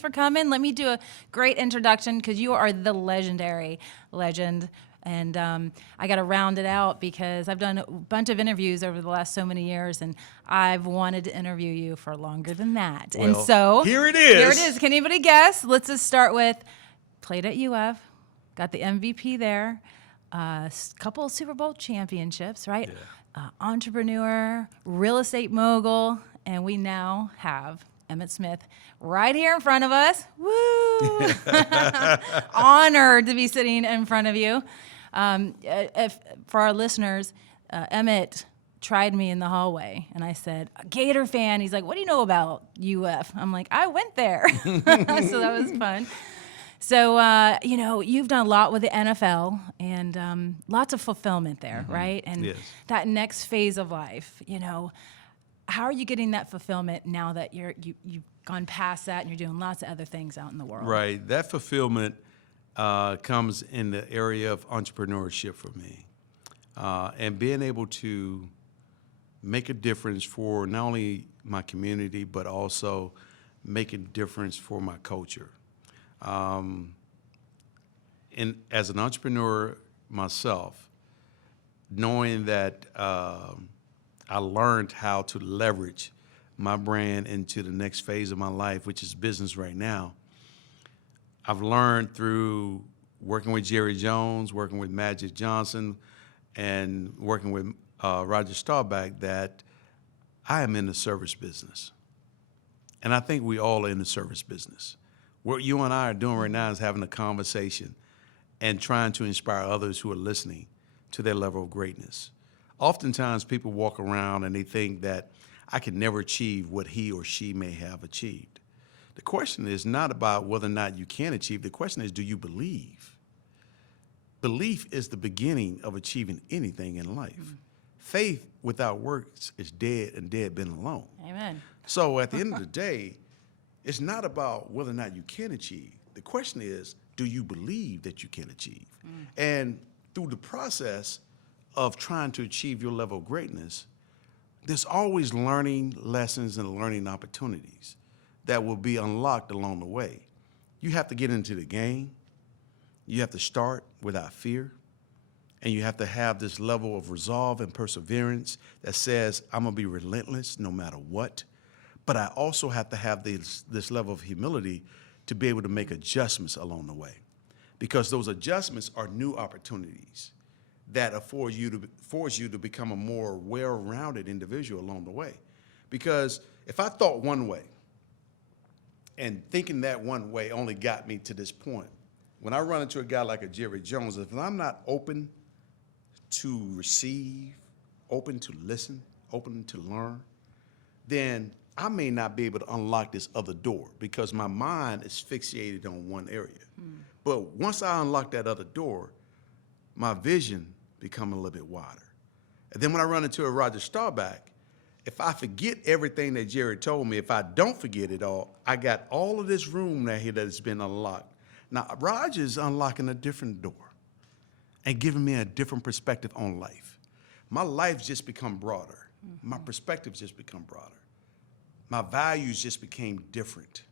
for coming. Let me do a great introduction because you are the legendary legend. And I got to round it out because I've done a bunch of interviews over the last so many years, and I've wanted to interview you for longer than that. Well, and so here it is. Here it is. Can anybody guess? Let's just start with played at UF, got the MVP there, couple of Super Bowl championships, right? Yeah. Entrepreneur, real estate mogul, and we now have Emmitt Smith right here in front of us. Woo! Honored to be sitting in front of you. For our listeners, Emmitt tried me in the hallway, and I said, a Gator fan. He's like, what do you know about UF? I'm like, I went there. So that was fun. So, you've done a lot with the NFL and lots of fulfillment there, right? And Yes. that next phase of life, how are you getting that fulfillment now that you've gone past that and you're doing lots of other things out in the world? Right. That fulfillment comes in the area of entrepreneurship for me. And being able to make a difference for not only my community, but also make a difference for my culture. And as an entrepreneur myself, knowing that I learned how to leverage my brand into the next phase of my life, which is business right now. I've learned through working with Jerry Jones, working with Magic Johnson, and working with Roger Staubach that I am in the service business. And I think we all are in the service business. What you and I are doing right now is having a conversation and trying to inspire others who are listening to their level of greatness. Oftentimes people walk around and they think that I can never achieve what he or she may have achieved. The question is not about whether or not you can achieve. The question is, do you believe? Belief is the beginning of achieving anything in life. Mm-hmm. Faith without works is dead, and dead being alone. Amen. So at the end of the day, it's not about whether or not you can achieve. The question is, do you believe that you can achieve? Mm. And through the process of trying to achieve your level of greatness, there's always learning lessons and learning opportunities that will be unlocked along the way. You have to get into the game. You have to start without fear. And you have to have this level of resolve and perseverance that says, I'm gonna be relentless no matter what. But I also have to have this level of humility to be able to make adjustments along the way. Because those adjustments are new opportunities that force you to become a more well-rounded individual along the way. Because if I thought one way, and thinking that one way only got me to this point, when I run into a guy like a Jerry Jones, if I'm not open to receive, open to listen, open to learn, then I may not be able to unlock this other door because my mind is fixated on one area. Mm. But once I unlock that other door, my vision become a little bit wider. And then when I run into a Roger Staubach, if I forget everything that Jerry told me, if I don't forget it all, I got all of this room that has been unlocked. Now, Roger's unlocking a different door and giving me a different perspective on life. My life's just become broader. Mm-hmm. My perspective's just become broader. My values just became different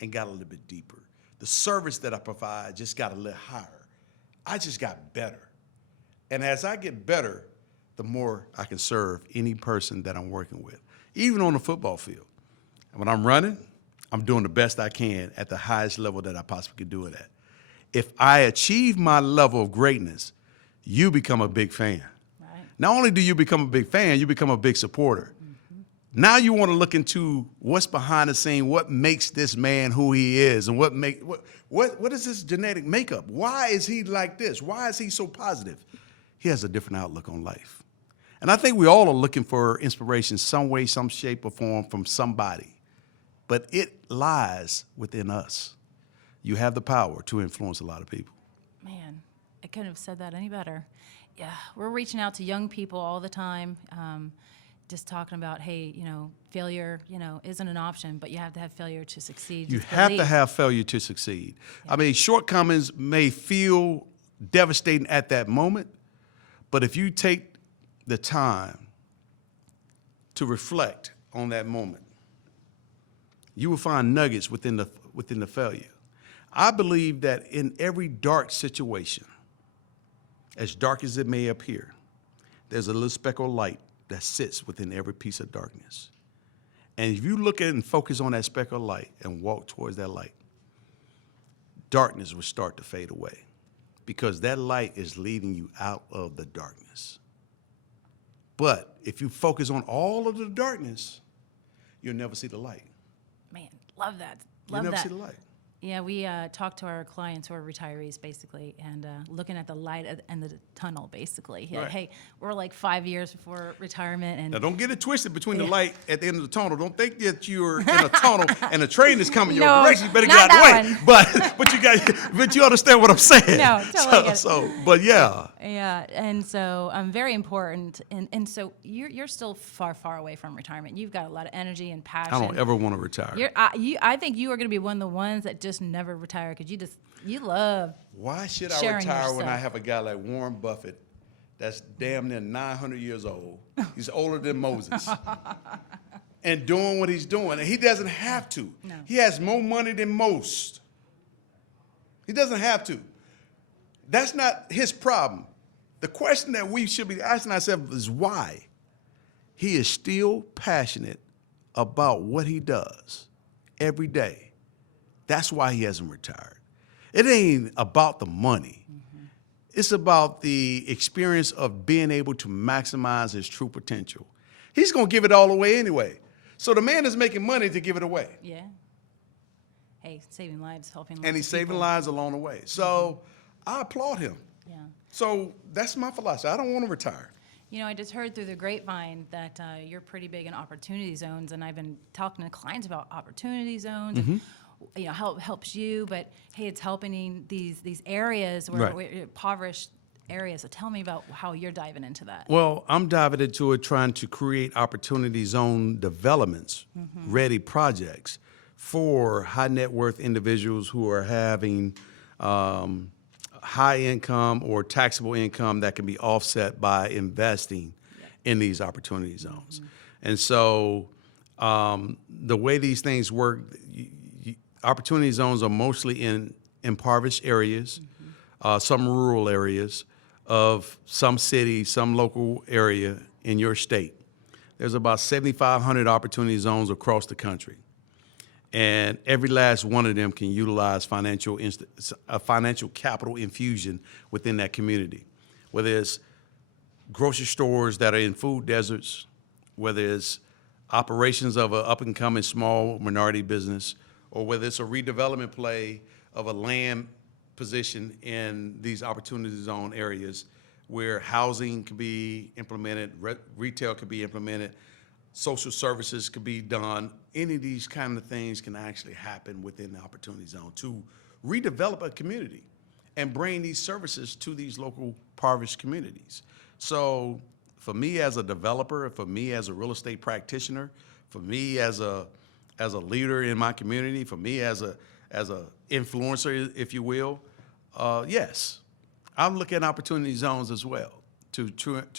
and got a little bit deeper. The service that I provide just got a little higher. I just got better. And as I get better, the more I can serve any person that I'm working with, even on the football field. And when I'm running, I'm doing the best I can at the highest level that I possibly could do it at. If I achieve my level of greatness, you become a big fan. Right. Not only do you become a big fan, you become a big supporter. Mm-hmm. Now you want to look into what's behind the scene, what makes this man who he is, and what is his genetic makeup? Why is he like this? Why is he so positive? He has a different outlook on life. And I think we all are looking for inspiration some way, some shape or form from somebody. But it lies within us. You have the power to influence a lot of people. Man, I couldn't have said that any better. Yeah, we're reaching out to young people all the time, just talking about, hey, failure, isn't an option, but you have to have failure to succeed. You have to have failure to succeed. Yeah. I mean, shortcomings may feel devastating at that moment, but if you take the time to reflect on that moment, you will find nuggets within within the failure. I believe that in every dark situation, as dark as it may appear, there's a little speck of light that sits within every piece of darkness. And if you look at it and focus on that speck of light and walk towards that light, darkness will start to fade away because that light is leading you out of the darkness. But if you focus on all of the darkness, you'll never see the light. Man, love that. You'll Love never that. see the light. Yeah, we talk to our clients who are retirees, basically, and looking at the light at the end of the tunnel, basically. Yeah, Right. hey, we're like 5 years before retirement, and Now, don't get it twisted between the light at the end of the tunnel. Don't think that you're in a tunnel and a train is coming your No, direction. You better not get out that of the way. But you understand what I'm saying. No, totally get it. But yeah. yeah, and so very important, and so you're still far away from retirement. You've got a lot of energy and passion. I don't ever want to retire. I think you are going to be one of the ones that just never retire because you love. Why should I sharing retire when I yourself. have a guy like Warren Buffett that's damn near 900 years old? He's older than Moses. And doing what he's doing. And he doesn't have to. No. He has more money than most. He doesn't have to. That's not his problem. The question that we should be asking ourselves is why he is still passionate about what he does every day. That's why he hasn't retired. It ain't about the money. Mm-hmm. It's about the experience of being able to maximize his true potential. He's going to give it all away anyway. So the man is making money to give it away. Yeah. Hey, saving lives, helping lives. And he's saving lives along the way. So I applaud him. Yeah. So that's my philosophy. I don't want to retire. You know, I just heard through the grapevine that you're pretty big in opportunity zones, and I've been talking to clients about opportunity zones. Mm-hmm. And, you know, how it helps you, but hey, it's helping these areas where Right. we're impoverished areas. So tell me about how you're diving into that. Well, I'm diving into it trying to create opportunity zone developments, ready projects for high net worth individuals who are having high income or taxable income that can be offset by investing in these opportunity zones. And so the way these things work, opportunity zones are mostly in impoverished areas, some rural areas of some city, some local area in your state. There's about 7,500 opportunity zones across the country. And every last one of them can utilize financial capital infusion within that community. Whether it's grocery stores that are in food deserts, whether it's operations of an up-and-coming small minority business, or whether it's a redevelopment play of a land position in these opportunity zone areas where housing can be implemented, retail can be implemented, social services could be done. Any of these kind of things can actually happen within the opportunity zone to redevelop a community and bring these services to these local impoverished communities. So for me as a developer, for me as a real estate practitioner, for me as a leader in my community, for me as a influencer, if you will, yes, I'm looking at opportunity zones as well to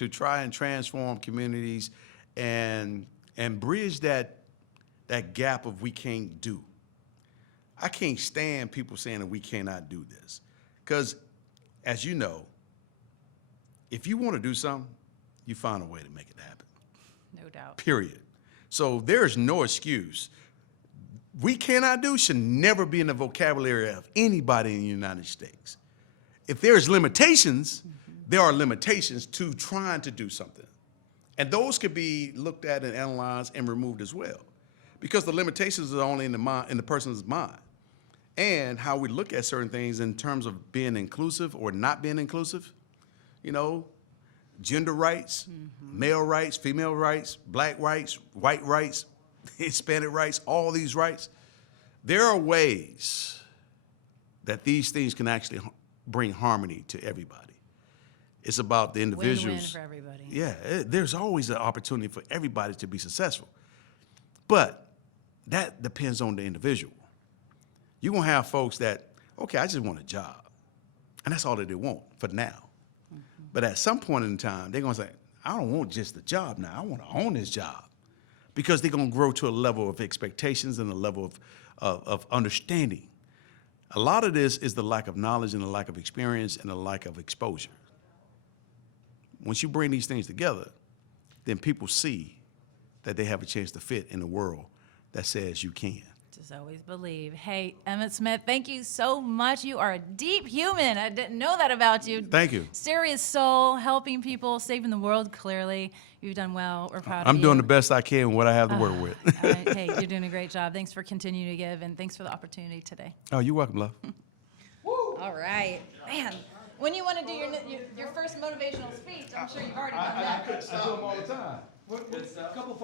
try and transform communities and bridge that gap of we can't do. I can't stand people saying that we cannot do this, because as you know, if you want to do something, you find a way to make it happen. No doubt. Period. So there's no excuse. We cannot do should never be in the vocabulary of anybody in the United States. If there's limitations, there are limitations to trying to do something. And those could be looked at and analyzed and removed as well, because the limitations are only in the person's mind, and how we look at certain things in terms of being inclusive or not being inclusive. You know, gender rights, male rights, female rights, black rights, white rights, Hispanic rights, all these rights. There are ways that these things can actually bring harmony to everybody. It's about the individuals. Win-win for everybody. Yeah, there's always an opportunity for everybody to be successful. But that depends on the individual. You're going to have folks that, okay, I just want a job. And that's all that they want for now. But at some point in time, they're going to say, I don't want just the job now. I want to own this job. Because they're going to grow to a level of expectations and a level of understanding. A lot of this is the lack of knowledge and the lack of experience and the lack of exposure. Once you bring these things together, then people see that they have a chance to fit in a world that says you can. Just always believe. Hey, Emmitt Smith, thank you so much. You are a deep human. I didn't know that about you. Thank you. Serious soul, helping people, saving the world, clearly. You've done well. We're proud of you. I'm doing the best I can with what I have to work with. All right, hey, you're doing a great job. Thanks for continuing to give, and thanks for the opportunity today. Oh, you're welcome, love. All right. Man, when you want to do your first motivational speech, I'm sure you've already done that. I do them all the time. A couple photos.